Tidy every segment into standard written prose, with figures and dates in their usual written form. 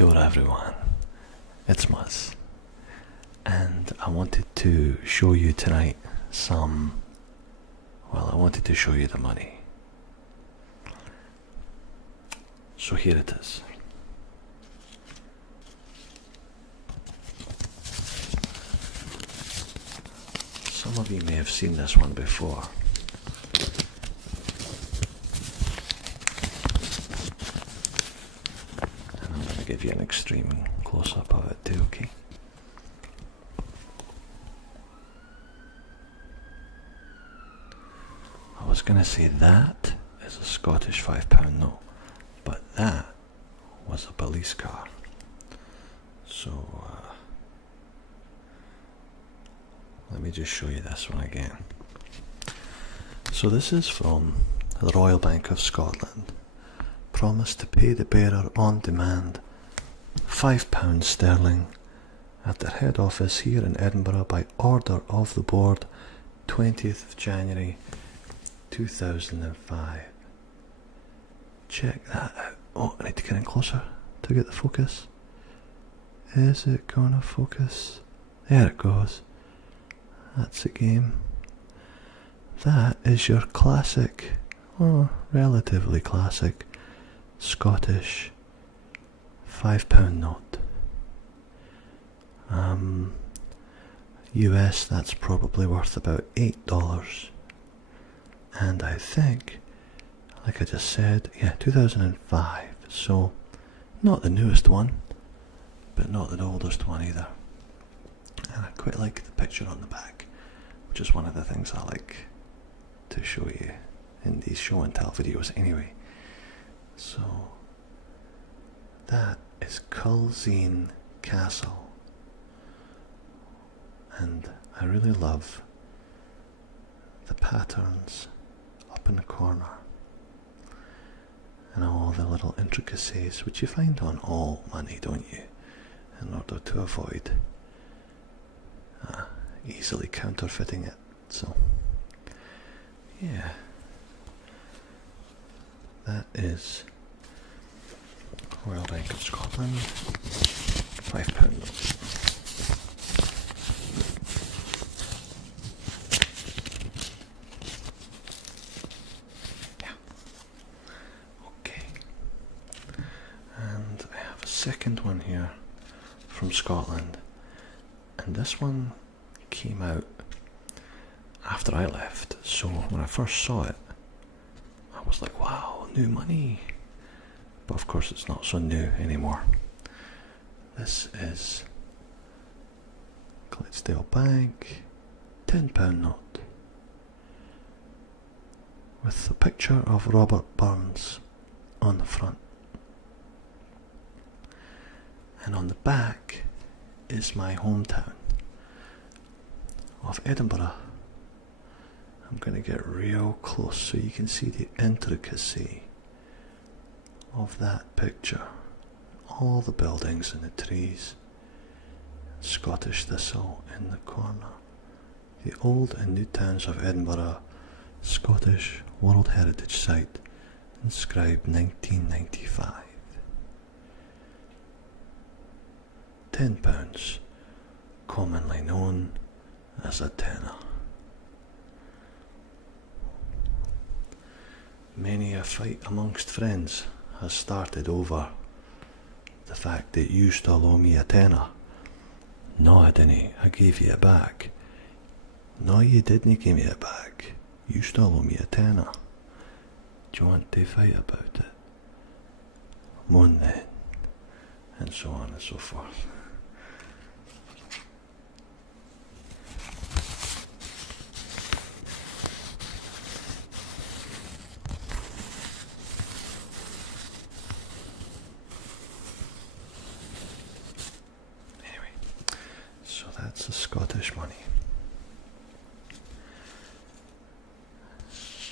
Kia ora everyone, it's Muzz, and I wanted to show you tonight I wanted to show you the money. So here it is. Some of you may have seen this one before. And I'm going to give you an extreme close-up of it too, okay? I was going to say that is a Scottish £5 note, but that was a police car. So, let me just show you this one again. So this is from the Royal Bank of Scotland. Promise to pay the bearer on demand £5 sterling at their head office here in Edinburgh by order of the board, 20th of January 2005. Check that out. Oh, I need to get in closer to get the focus. Is it gonna focus? There it goes. That's the game. That is your classic, or relatively classic, Scottish £5 note. US, that's probably worth about $8. And I think, like I just said, 2005. So, not the newest one, but not the oldest one either. And I quite like the picture on the back, which is one of the things I like to show you in these show and tell videos anyway. So, that is Culzean Castle. And I really love the patterns up in the corner and all the little intricacies which you find on all money, don't you, in order to avoid easily counterfeiting it. So yeah, that is Royal Bank of Scotland £5 note. Second one here from Scotland, and this one came out after I left, so when I first saw it I was like, wow, new money, but of course it's not so new anymore. This is Clydesdale Bank £10 note with a picture of Robert Burns on the front. And on the back is my hometown of Edinburgh. I'm going to get real close so you can see the intricacy of that picture. All the buildings and the trees. Scottish thistle in the corner. The old and new towns of Edinburgh, Scottish World Heritage Site, inscribed 1995. £10, commonly known as a tenner. Many a fight amongst friends has started over the fact that you still owe me a tenner. No, I didn't. I gave you it back. No, you didn't give me it back. You still owe me a tenner. Do you want to fight about it? Moan then. And so on and so forth. That's the Scottish money.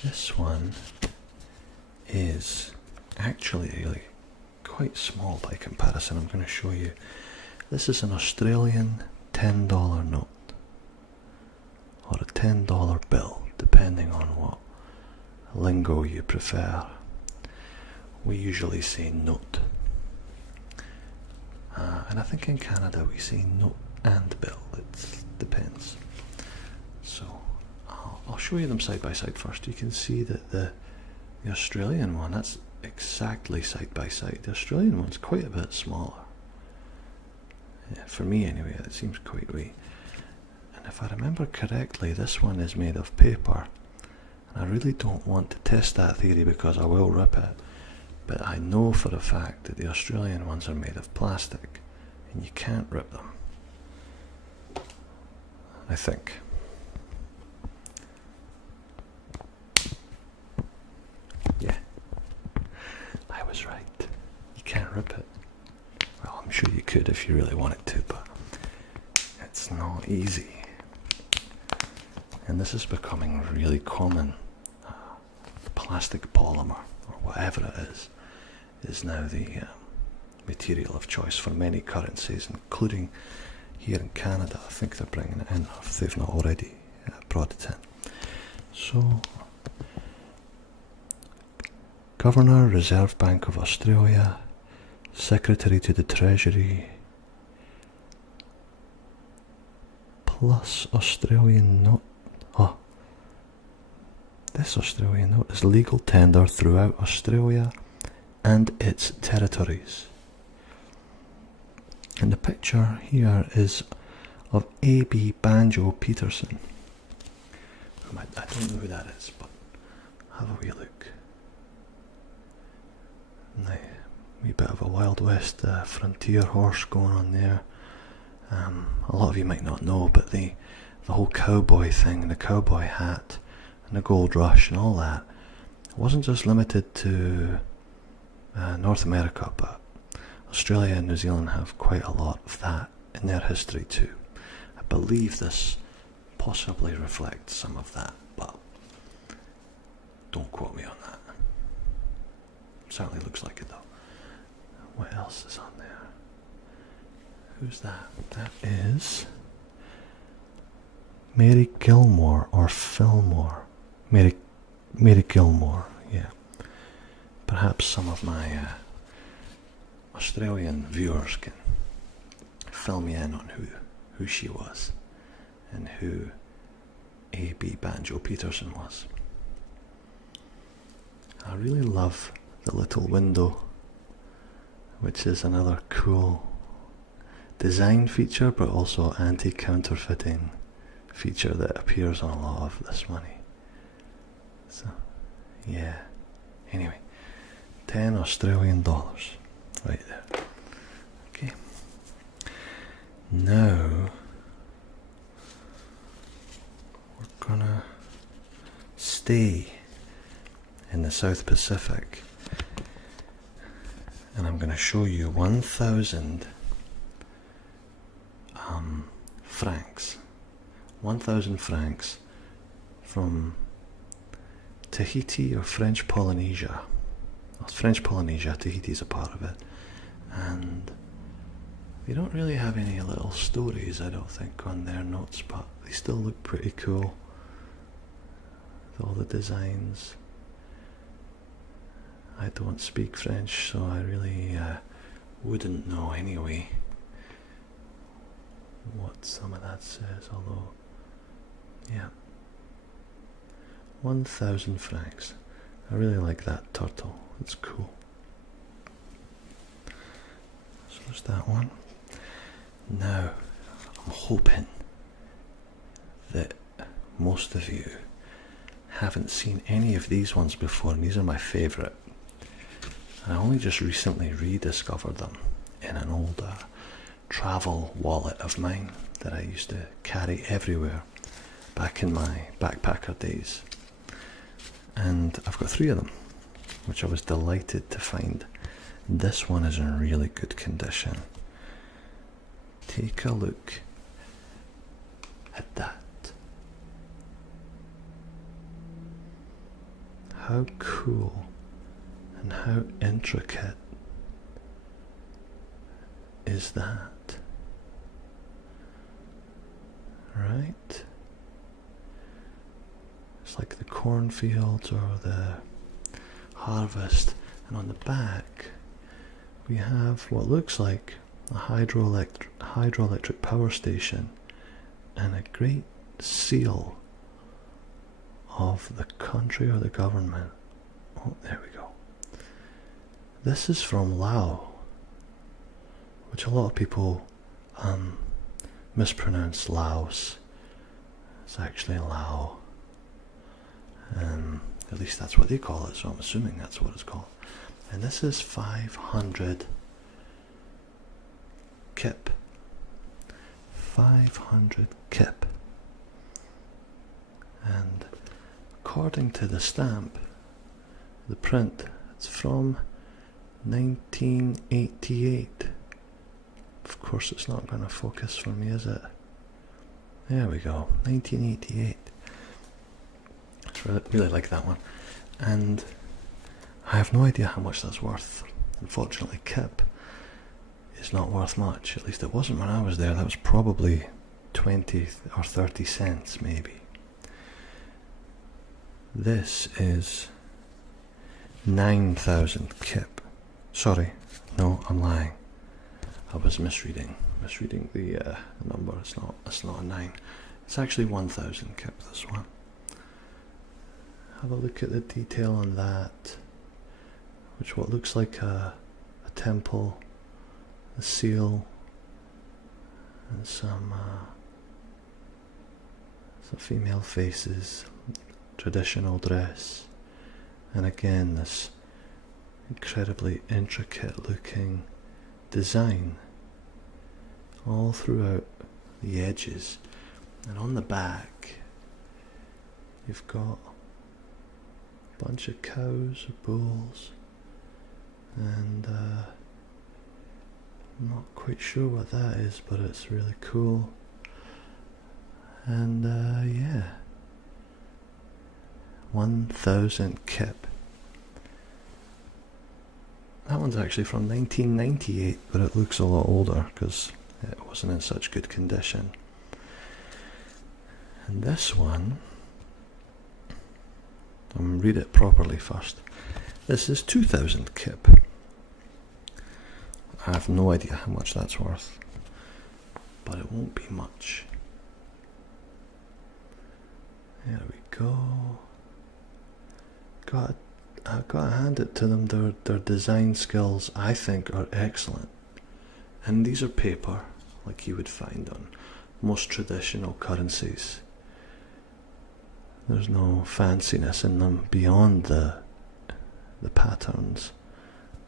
This one is actually really quite small by comparison. I'm going to show you. This is an Australian $10 note, or a $10 bill, depending on what lingo you prefer. We usually say note. And I think in Canada we say note and bill. It depends. So I'll show you them side by side first. You can see that the Australian one, that's exactly side by side. The Australian one's quite a bit smaller. Yeah, for me anyway, it seems quite wee. And if I remember correctly, this one is made of paper. And I really don't want to test that theory because I will rip it. But I know for a fact that the Australian ones are made of plastic. And you can't rip them. I think. Yeah. I was right. You can't rip it. Well, I'm sure you could if you really wanted to, but it's not easy. And this is becoming really common. Plastic polymer, or whatever it is now the material of choice for many currencies, including here in Canada. I think they're bringing it in, if they've not already brought it in. So, Governor, Reserve Bank of Australia, Secretary to the Treasury, plus Australian note. Oh, this Australian note is legal tender throughout Australia and its territories. And the picture here is of A.B. Banjo Peterson. I don't know who that is, but have a wee look. Now, wee bit of a Wild West frontier horse going on there. A lot of you might not know, but the whole cowboy thing, the cowboy hat, and the gold rush and all that, wasn't just limited to North America, but Australia and New Zealand have quite a lot of that in their history too. I believe this possibly reflects some of that, but don't quote me on that. Certainly looks like it though. What else is on there? Who's that? That is Mary Gilmore or Fillmore. Mary Gilmore, yeah. Perhaps some of my Australian viewers can fill me in on who she was and who A.B. Banjo Peterson was. I really love the little window, which is another cool design feature, but also anti-counterfeiting feature that appears on a lot of this money. So, yeah. Anyway, 10 Australian dollars. Right there. Okay. Now, we're gonna stay in the South Pacific. And I'm gonna show you 1,000 francs. 1,000 francs from Tahiti or French Polynesia. Well, it's French Polynesia, Tahiti's a part of it. And they don't really have any little stories, I don't think, on their notes, but they still look pretty cool with all the designs. I don't speak French, so I really wouldn't know anyway what some of that says, although, yeah. 1,000 francs. I really like that turtle. It's cool. So there's that one. Now, I'm hoping that most of you haven't seen any of these ones before, and these are my favourite. I only just recently rediscovered them in an old travel wallet of mine that I used to carry everywhere back in my backpacker days. And I've got 3 of them, which I was delighted to find. This one is in really good condition. Take a look at that. How cool and how intricate is that? Right? It's like the cornfields or the harvest, and on the back we have what looks like a hydroelectric power station, and a great seal of the country or the government. Oh, there we go. This is from Laos, which a lot of people mispronounce Laos. It's actually Lao. At least that's what they call it, so I'm assuming that's what it's called. And this is 500 Kip. 500 Kip. And according to the stamp, the print, it's from 1988. Of course it's not going to focus for me, is it? There we go, 1988. I really like that one. And I have no idea how much that's worth. Unfortunately, Kip is not worth much. At least it wasn't when I was there. That was probably 20 or 30 cents maybe. This is 9,000 Kip. Sorry, no, I'm lying. I was misreading the number. It's not a 9. It's actually 1,000 Kip, this one. Have a look at the detail on that, which what looks like a temple, a seal, and some female faces, traditional dress, and again this incredibly intricate looking design all throughout the edges. And on the back you've got a bunch of cows or bulls, and I'm not quite sure what that is, but it's really cool. And yeah, 1,000 Kip. That one's actually from 1998, but it looks a lot older because it wasn't in such good condition. And this one, I'm going to read it properly first. This is 2,000 Kip. I have no idea how much that's worth, but it won't be much. There we go. I've got to hand it to them. Their design skills, I think, are excellent. And these are paper, like you would find on most traditional currencies. There's no fanciness in them beyond the patterns.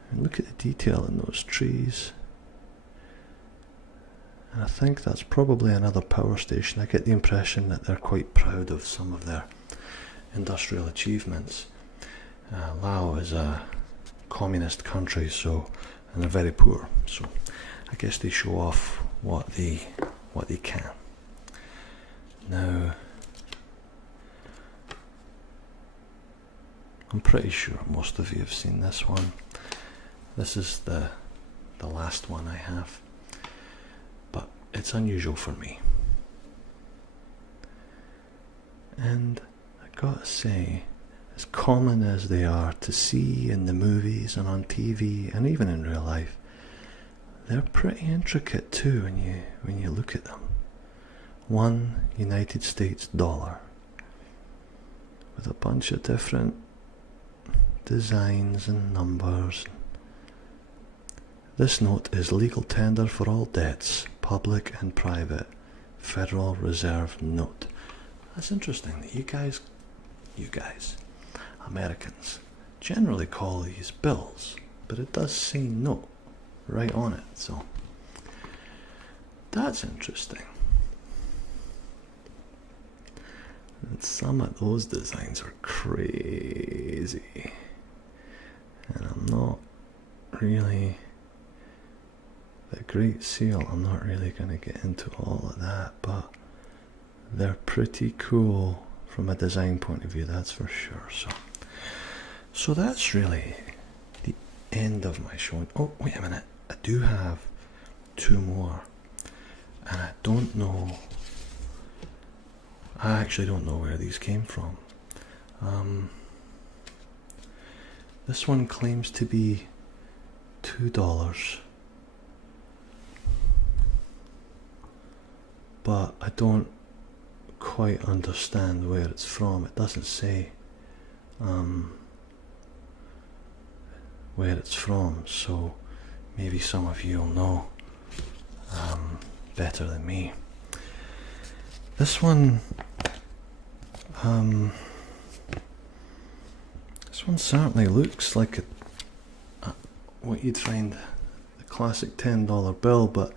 And look at the detail in those trees. And I think that's probably another power station. I get the impression that they're quite proud of some of their industrial achievements. Laos is a communist country, and they're very poor, so I guess they show off what they can. Now, I'm pretty sure most of you have seen this one. This is the last one I have, but it's unusual for me. And I gotta say, as common as they are to see in the movies and on TV and even in real life, they're pretty intricate too when you look at them. One United States dollar with a bunch of different designs and numbers. This note is legal tender for all debts, public and private, Federal Reserve note. That's interesting that you guys, Americans, generally call these bills, but it does say note right on it, so that's interesting. And some of those designs are crazy, and I'm not really the Great Seal. I'm not really going to get into all of that, but they're pretty cool from a design point of view, that's for sure. So that's really the end of my showing. Oh, wait a minute, I do have two more, and I actually don't know where these came from. This one claims to be $2. but I don't quite understand where it's from. It doesn't say where it's from, so maybe some of you will know better than me. This one certainly looks like what you'd find the classic $10 bill, but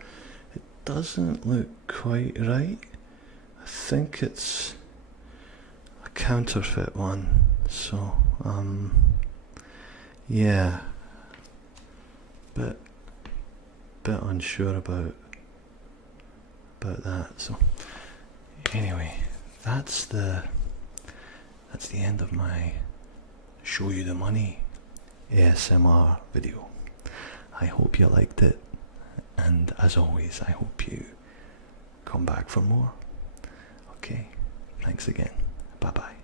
it doesn't look quite right. I think it's a counterfeit one, so yeah, bit unsure about that. So anyway, that's the end of my show you the money ASMR video. I hope you liked it, and as always, I hope you come back for more. Okay, thanks again. Bye bye.